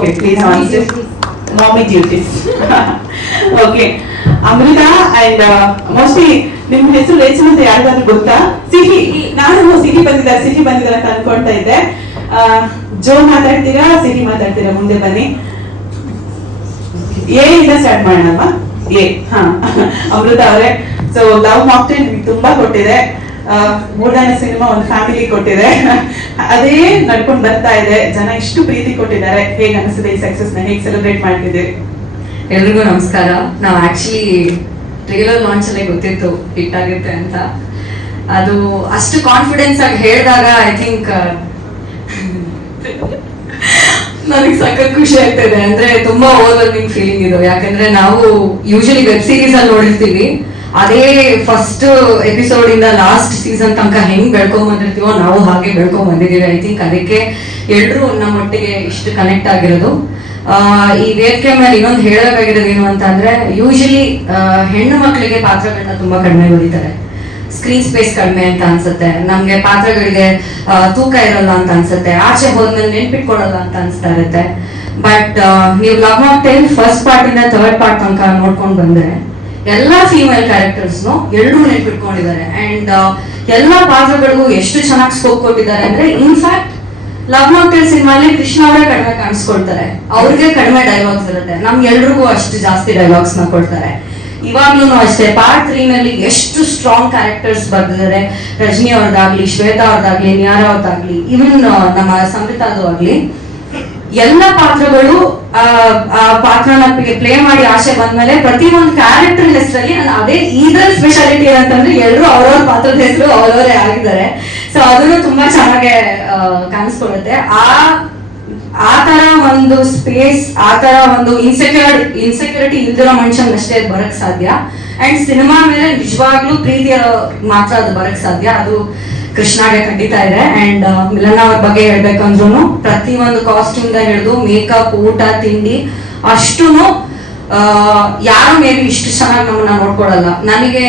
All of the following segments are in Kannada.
Okay, please answer. Mommy duties. Okay. Amrutha and mostly ನಿಮ್ ಹೆಸರು ರೇಚಲ್ ಅಂತ ಯಾರಿಗಾದ್ರೂ ಗೊತ್ತಾ? ಸಿಹಿ, ನಾನು ಸಿಹಿ ಬಂದಿದ್ದಾರೆ ಅಂತ ಅನ್ಕೊಳ್ತಾ ಇದ್ದೆ. ಜೋ ಮಾತಾಡ್ತೀರಾ, ಸಿಹಿ ಮಾತಾಡ್ತೀರಾ? ಮುಂದೆ ಬನ್ನಿ. ಎ ಇಂದ ಸ್ಟಾರ್ಟ್ ಮಾಡೋಣವಾ? ಎ. ಹಾ, ಅಮೃತ ಅವರೇ, ಸೊ ಲವ್ ಮಾಕ್ಟೇಲ್ ತುಂಬಾ ಕೊಟ್ಟಿದೆ, ಮೂರನೇ ಸಿನಿಮಾ ಒಂದು ಫ್ಯಾಮಿಲಿ ಕೊಟ್ಟಿದೆ, ಅದೇ ನಡ್ಕೊಂಡು ಬರ್ತಾ ಇದೆ, ಜನ ಇಷ್ಟು ಪ್ರೀತಿ ಕೊಟ್ಟಿದ್ದಾರೆ. ಹೇಗೆ ಅನಿಸಿದೆ ಈ ಸಕ್ಸಸ್ ನ? ಹೇಗೆ ಸೆಲೆಬ್ರೇಟ್ ಮಾಡ್ತಿದ್ದೀರಿ? ಎಲ್ರಿಗೂ ನಮಸ್ಕಾರ. ನಾವು ಆಕ್ಚುಲಿ ಟ್ರೇಲರ್ ಲಾಂಚ್ ಅಲ್ಲೇ ಗೊತ್ತಿತ್ತು ಹಿಟ್ ಆಗುತ್ತೆ ಅಂತ. ಅದು ಅಷ್ಟು ಕಾನ್ಫಿಡೆನ್ಸ್ ಆಗಿ ಹೇಳಿದಾಗ ಐ ಥಿಂಕ್ ನನಗೆ ಸಖತ್ ಖುಷಿ ಆಗ್ತಿದೆ. ಅಂದ್ರೆ ತುಂಬಾ ಓವರ್ವೆಲ್ಮಿಂಗ್ ಫೀಲಿಂಗ್ ಇದು. ಯಾಕಂದ್ರೆ ನಾವು ಯೂಶಲಿ ವೆಬ್ ಸೀರೀಸ್ ಅಲ್ಲಿ ನೋಡಿರ್ತೀವಿ, ಅದೇ ಫಸ್ಟ್ ಎಪಿಸೋಡ್ ಇಂದ ಲಾಸ್ಟ್ ಸೀಸನ್ ತನಕ ಹೆಂಗ್ ಬೆಳ್ಕೊಂಡ್ ಬಂದಿರ್ತೀವೋ ನಾವು ಹಾಗೆ ಬೆಳ್ಕೊಂಡ್ ಬಂದಿದೀವಿ. ಐ ಥಿಂಕ್ ಅದಕ್ಕೆ ಎಲ್ರು ನಮ್ಮೊಟ್ಟಿಗೆ ಇಷ್ಟು ಕನೆಕ್ಟ್ ಆಗಿರೋದು. ಈ ವೇದಿಕೆ ಮೇಲೆ ಇನ್ನೊಂದು ಹೇಳಬೇಕಾಗಿರೋದು ಏನು ಅಂತ ಅಂದ್ರೆ, ಯೂಶಲಿ ಹೆಣ್ಣು ಮಕ್ಕಳಿಗೆ ಪಾತ್ರಗಳನ್ನ ತುಂಬಾ ಕಡಿಮೆ ಬರೀತಾರೆ. ಸ್ಕ್ರೀನ್ ಸ್ಪೇಸ್ ಕಡಿಮೆ ಅಂತ ಅನ್ಸುತ್ತೆ ನಮ್ಗೆ, ಪಾತ್ರಗಳಿಗೆ ತೂಕ ಇರಲ್ಲ ಅಂತ ಅನ್ಸುತ್ತೆ, ಆಚೆ ಹೋದ್ಮೇಲೆ ನೆನ್ಪಿಟ್ಕೊಡಲ್ಲ ಅಂತ ಅನ್ಸ್ತಾ ಇರುತ್ತೆ. ಬಟ್ ನೀವು ಲವ್ ಮಾಕ್ಟೇಲ್ ಫಸ್ಟ್ ಪಾರ್ಟ್ ಇಂದ ಥರ್ಡ್ ಪಾರ್ಟ್ ತನಕ ನೋಡ್ಕೊಂಡು ಬಂದ್ರೆ ಎಲ್ಲಾ ಫೀಮೇಲ್ ಕ್ಯಾರೆಕ್ಟರ್ಸ್ನು ಎಲ್ಲರೂ ನೆನ್ಪಿಟ್ಕೊಂಡಿದ್ದಾರೆ. ಅಂಡ್ ಎಲ್ಲಾ ಪಾತ್ರಗಳಿಗೂ ಎಷ್ಟು ಚೆನ್ನಾಗಿ ಸ್ಕೋಪ್ ಕೊಟ್ಟಿದ್ದಾರೆ ಅಂದ್ರೆ, ಇನ್ಫ್ಯಾಕ್ಟ್ ಲವ್ ಮಾಕ್ಟೇಲ್ ಸಿನಿಮಾಲಿ ಕೃಷ್ಣ ಅವರೇ ಕಡಿಮೆ ಕಾಣಿಸ್ಕೊಳ್ತಾರೆ, ಅವ್ರಿಗೆ ಕಡಿಮೆ ಡೈಲಾಗ್ಸ್ ಇರುತ್ತೆ, ನಮ್ಗೆಲ್ರಿಗೂ ಅಷ್ಟು ಜಾಸ್ತಿ ಡೈಲಾಗ್ಸ್ ನ ಕೊಡ್ತಾರೆ. ಇವಾಗ್ಲೂ ಅಷ್ಟೇ ಪಾರ್ಟ್ 3 ನಲ್ಲಿ ಎಷ್ಟು ಸ್ಟ್ರಾಂಗ್ ಕ್ಯಾರೆಕ್ಟರ್ಸ್ ಬರ್ದಿದ್ದಾರೆ. ರಜನಿ ಅವ್ರದ್ದಾಗ್ಲಿ, ಶ್ವೇತಾ ಅವ್ರದ್ದಾಗ್ಲಿ, ನ್ಯಾರ ಅವ್ರದ್ದಾಗ್ಲಿ, ಇವನ್ ನಮ್ಮ ಸಂಹಿತಾದು ಆಗ್ಲಿ, ಎಲ್ಲ ಪಾತ್ರಗಳು ಆ ಪಾತ್ರನ ಪ್ಲೇ ಮಾಡಿ ಆಸೆ ಬಂದ್ಮೇಲೆ ಪ್ರತಿ ಒಂದು ಕ್ಯಾರೆಕ್ಟರ್ ಹೆಸರಲ್ಲಿ ಅದೇ ಇದರ ಸ್ಪೆಷಾಲಿಟಿ ಏನಂತಂದ್ರೆ ಎಲ್ಲರೂ ಅವ್ರವ್ರ ಪಾತ್ರದ ಹೆಸರು ಅವರವರೇ ಆಗಿದ್ದಾರೆ. ಸೊ ಅದನ್ನು ತುಂಬಾ ಚೆನ್ನಾಗಿ ಕಾಣಿಸ್ಕೊಳ್ಳುತ್ತೆ. ಆ ತರ ಒಂದು ಸ್ಪೇಸ್, ಆ ತರ ಒಂದು ಇನ್ಸೆಕ್ಯೂರಿಟಿ ಇಲ್ದಿರೋ ಮನುಷ್ಯನಷ್ಟೇ ಅದು ಬರಕ್ ಸಾಧ್ಯ. ಅಂಡ್ ಸಿನಿಮಾ ಮೇಲೆ ನಿಜವಾಗ್ಲೂ ಪ್ರೀತಿಯ ಮಾತ್ರ ಅದು ಬರಕ್ ಸಾಧ್ಯ. ಅದು ಕೃಷ್ಣಾಗೆ ಖಂಡಿತ ಇದೆ. ಅಂಡ್ ಮಿಲನ ಅವ್ರ ಬಗ್ಗೆ ಹೇಳ್ಬೇಕಂದ್ರೂ ಪ್ರತಿ ಒಂದು ಕಾಸ್ಟ್ಯೂಮ್ ಹಿಡಿದು ಮೇಕಪ್, ಊಟ, ತಿಂಡಿ ಅಷ್ಟೂನು ಯಾರು ಮೇಬಿ ಇಷ್ಟು ಚೆನ್ನಾಗಿ ನಮ್ಮನ್ನ ನೋಡ್ಕೊಡಲ್ಲ. ನನಗೆ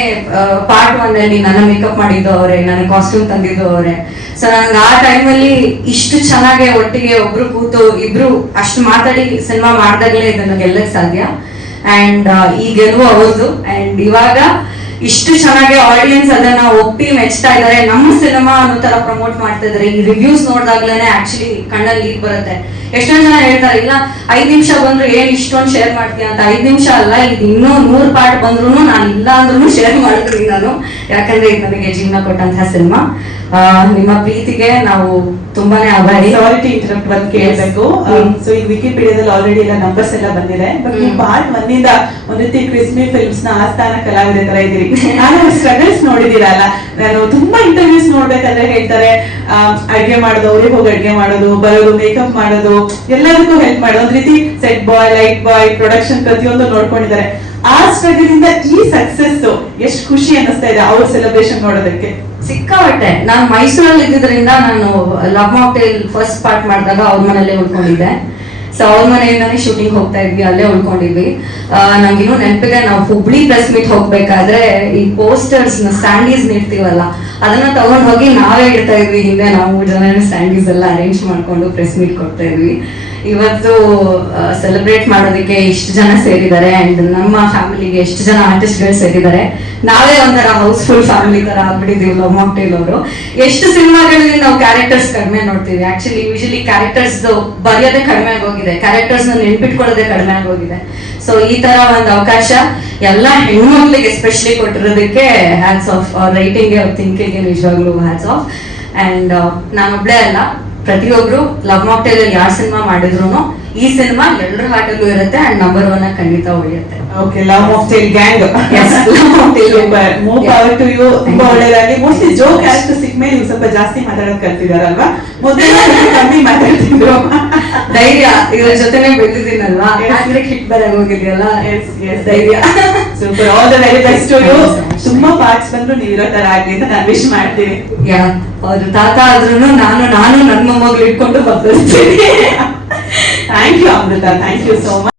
ಪಾರ್ಟ್ 1 ಅಲ್ಲಿ ನನ್ನ ಮೇಕಪ್ ಮಾಡಿದ್ದು ಅವರೇ, ನನಗೆ ಕಾಸ್ಟ್ಯೂಮ್ ತಂದಿದ್ದು ಅವರೇ. ಸೊ ನನಗೆ ಆ ಟೈಮಲ್ಲಿ ಇಷ್ಟು ಚೆನ್ನಾಗಿ ಒಟ್ಟಿಗೆ ಒಬ್ರು ಕೂತು ಇಬ್ರು ಅಷ್ಟು ಮಾತಾಡಿ ಸಿನಿಮಾ ಮಾಡ್ದಾಗ್ಲೇ ಇದನ್ನ ಗೆಲ್ಲಕ್ ಸಾಧ್ಯ. ಅಂಡ್ ಈ ಗೆಲುವು ಅವ್ರದ್ದು. ಅಂಡ್ ಇವಾಗ ಇಷ್ಟು ಚೆನ್ನಾಗಿ ಆಡಿಯನ್ಸ್ ಅದನ್ನ ಒಪ್ಪಿ ಮೆಚ್ತಾ ಇದ್ದಾರೆ, ನಮ್ಮ ಸಿನಿಮಾ ಅನ್ನೋ ತರ ಪ್ರಮೋಟ್ ಮಾಡ್ತಾ ಇದಾರೆ. ಈ ರಿವ್ಯೂಸ್ ನೋಡಿದಾಗ್ಲೇನೆ ಆಕ್ಚುಲಿ ಕಣ್ಣಲ್ಲಿ ನೀರ್ ಬರುತ್ತೆ. ಎಷ್ಟೊಂದ್ ಜನ ಹೇಳ್ತಾರೆ, ಇಲ್ಲ 5 ನಿಮಿಷ ಬಂದ್ರು ಏನ್ ಇಷ್ಟೊಂದು ಶೇರ್ ಮಾಡ್ತೀಯ ಅಂತ. 5 ನಿಮಿಷ ಅಲ್ಲ, ಇದು ಇನ್ನೂ 100 ಪಾರ್ಟ್ ಬಂದ್ರು ನಾನು ಇಲ್ಲ ಅಂದ್ರೂ ಶೇರ್ ಮಾಡ್ತೀನಿ ನಾನು. ಯಾಕಂದ್ರೆ ಇದು ನನಗೆ ಜೀವನ ಕೊಟ್ಟಂತಹ ಸಿನಿಮಾ. ನಿಮ್ಮ ಪ್ರೀತಿಗೆ ನಾವು ತುಂಬಾನೇ ಆಭಾರಿ. ಸಾರಿ ಟು ಇಂಟರಪ್ಟ್ ಬಂದು ಕೇಳಬೇಕು. ಸೊ ಈಗ ವಿಕಿಪೀಡಿಯಾದಲ್ಲಿ ಆಲ್ರೆಡಿ ಎಲ್ಲ ನಂಬರ್ಸ್ ಎಲ್ಲ ಬಂದಿದೆ. ಬಟ್ ನೀವು ಪಾರ್ಟ್ 1 ಇಂದ ಒಂದು ರೀತಿ ಕ್ರಿಸ್ಮಿ ಫಿಲ್ಮ್ಸ್ ನ ಆಸ್ಥಾನ ಕಲಾವಿದ ತರ ಇದ್ದೀರಿ. ನಾನು ಸ್ಟ್ರಗಲ್ಸ್ ನೋಡಿದಿರಲ್ಲ. ನಾನು ತುಂಬಾ ಇಂಟರ್ವ್ಯೂಸ್ ನೋಡ್ಬೇಕಾದ್ರೆ ಹೇಳ್ತಾರೆ, ಅಡ್ಗೆ ಮಾಡೋದು, ಅವ್ರಿಗೆ ಹೋಗಿ ಅಡ್ಗೆ ಮಾಡೋದು, ಬರೋದು, ಮೇಕಪ್ ಮಾಡೋದು, ಎಲ್ಲದಕ್ಕೂ ಹೆಲ್ಪ್ ಮಾಡೋದು, ಒಂದ್ ರೀತಿ ಸೆಟ್ ಬಾಯ್, ಲೈಟ್ ಬಾಯ್, ಪ್ರೊಡಕ್ಷನ್ ಪ್ರತಿಯೊಂದು ನೋಡ್ಕೊಂಡಿದ್ದಾರೆ. ಆ ಸ್ಟ್ರಗಲ್ ಇಂದ ಈ ಸಕ್ಸಸ್ ಎಷ್ಟು ಖುಷಿ ಅನ್ನಿಸ್ತಾ ಇದೆ ಅವ್ರ ಸೆಲೆಬ್ರೇಷನ್ ನೋಡೋದಕ್ಕೆ? ಸಿಕ್ಕಾಪಟ್ಟೆ. ನಾನು ಮೈಸೂರಲ್ಲಿ ಇದ್ದಿದ್ರಿಂದ ನಾನು ಲವ್ ಮಾಕ್ಟೇಲ್ ಫಸ್ಟ್ ಪಾರ್ಟ್ ಮಾಡಿದಾಗ ಅವ್ರ ಮನೆಯಲ್ಲೇ ಉಳ್ಕೊಂಡಿದ್ದೆ. ಸೊ ಅವ್ರ ಮನೆಯಿಂದಾನೇ ಶೂಟಿಂಗ್ ಹೋಗ್ತಾ ಇದ್ವಿ, ಅಲ್ಲೇ ಉಳ್ಕೊಂಡಿದ್ವಿ. ನಂಗಿನ್ನೂ ನೆನಪಿದೆ, ನಾವು ಹುಬ್ಳಿ ಪ್ರೆಸ್ ಮೀಟ್ ಹೋಗ್ಬೇಕಾದ್ರೆ ಈ ಪೋಸ್ಟರ್ಸ್ ಸ್ಟ್ಯಾಂಡೀಸ್ ಇಡ್ತೀವಲ್ಲ, ಅದನ್ನ ತಗೊಂಡ್ ಹೋಗಿ ನಾವೇ ಇಡ್ತಾ ಇದ್ವಿ ಹಿಂದೆ. ನಾವು 3 ಜನ ಸ್ಟ್ಯಾಂಡೀಸ್ ಎಲ್ಲ ಅರೇಂಜ್ ಮಾಡ್ಕೊಂಡು ಪ್ರೆಸ್ ಮೀಟ್ ಕೊಡ್ತಾ ಇದ್ವಿ. ಇವತ್ತು ಸೆಲೆಬ್ರೇಟ್ ಮಾಡೋದಕ್ಕೆ ಇಷ್ಟು ಜನ ಸೇರಿದ್ದಾರೆ. ಅಂಡ್ ನಮ್ಮ ಫ್ಯಾಮಿಲಿಗೆ ಎಷ್ಟು ಜನ ಆರ್ಟಿಸ್ಟ್ಗಳು ಸೇರಿದ್ದಾರೆ. ನಾವೇ ಒಂಥರ ಹೌಸ್ಫುಲ್ ಫ್ಯಾಮಿಲಿ ತರ ಆಗ್ಬಿಟ್ಟಿದೀವಿ ಲವ್ ಮಾಕ್ಟೇಲ್ ಅವರು. ಎಷ್ಟು ಸಿನಿಮಾಗಳಲ್ಲಿ ನಾವು ಕ್ಯಾರೆಕ್ಟರ್ಸ್ ಕಡಿಮೆ ನೋಡ್ತೀವಿ. ಆಕ್ಚುಲಿ ಯೂಶಲಿ ಕ್ಯಾರೆಕ್ಟರ್ಸ್ ಬರೆಯೋದೇ ಕಡಿಮೆ ಆಗೋಗಿದೆ, ಕ್ಯಾರೆಕ್ಟರ್ಸ್ ನೆನ್ಪಿಟ್ಕೊಳ್ಳೋದೇ ಕಡಿಮೆ ಆಗೋಗಿದೆ. ಸೊ ಈ ತರ ಒಂದು ಅವಕಾಶ ಎಲ್ಲ ಹೆಣ್ಮಕ್ಳಿಗೆ ಎಸ್ಪೆಷಲಿ ಕೊಟ್ಟಿರೋದಕ್ಕೆ ಹ್ಯಾಟ್ಸ್ ಆಫ್. ಅವ್ರ ರೈಟಿಂಗ್, ಅವ್ರ ಥಿಂಕಿಂಗ್ ನಿಜವಾಗ್ಲೂ ಹ್ಯಾಟ್ಸ್ ಆಫ್. ಅಂಡ್ ನಾನೊಬ್ಳೇ ಅಲ್ಲ, ಪ್ರತಿಯೊಬ್ರು ಲವ್ ಮಾಕ್ಟೇಲ್ ಅಲ್ಲಿ ಯಾರು ಸಿನಿಮಾ ಮಾಡಿದ್ರು ಈ ಸಿನಿಮಾ ಎಲ್ಲರ ಹಾಟಲ್ಲೂ ಇರುತ್ತೆ. ಅಂಡ್ ನಂಬರ್ 1 ಖಂಡಿತ ಉಳಿಯುತ್ತೆ. Okay, love mocktail gang. More power to you. ತುಂಬಾ ಒಳ್ಳೇದಾಗಿ. ಮೋಸ್ಟ್ಲಿ ಜೋ ಕ್ಯಾರೆಕ್ಟರ್ ಸಿಕ್ಮೇಲೆ ನೀವು ಸ್ವಲ್ಪ ಜಾಸ್ತಿ ಮಾತಾಡೋದು ಕಲ್ತಿದಾರಲ್ವಾ? ಮೊದಲ ಕಮ್ಮಿ ಮಾತಾಡ್ತಿದ್ರು. ಧೈರ್ಯ, ಇದ್ರ ಜೊತೆನೆ ಬೆಳೆದಿದ್ದೀನಲ್ವಾ, ಹಿಟ್ ಬರಕ್ ಹೋಗಿದ್ಯಲ್ಲ, ಧೈರ್ಯ. Super, all the very best to you. ತುಂಬಾ ಪಾರ್ಟ್ಸ್ ಬಂದ್ರು ನೀವು ಇರೋ ತರ ಆಗ್ಲಿ ಅಂತ ನಾನು ವಿಶ್ ಮಾಡ್ತೀನಿ. ಅವ್ರ ತಾತ ಆದ್ರೂ ನಾನು ನನ್ನ ಮೊಮ್ಮಗಳು ಇಟ್ಕೊಂಡು ಬರ್ತೀನಿ. Thank you Amrutha, thank you so much.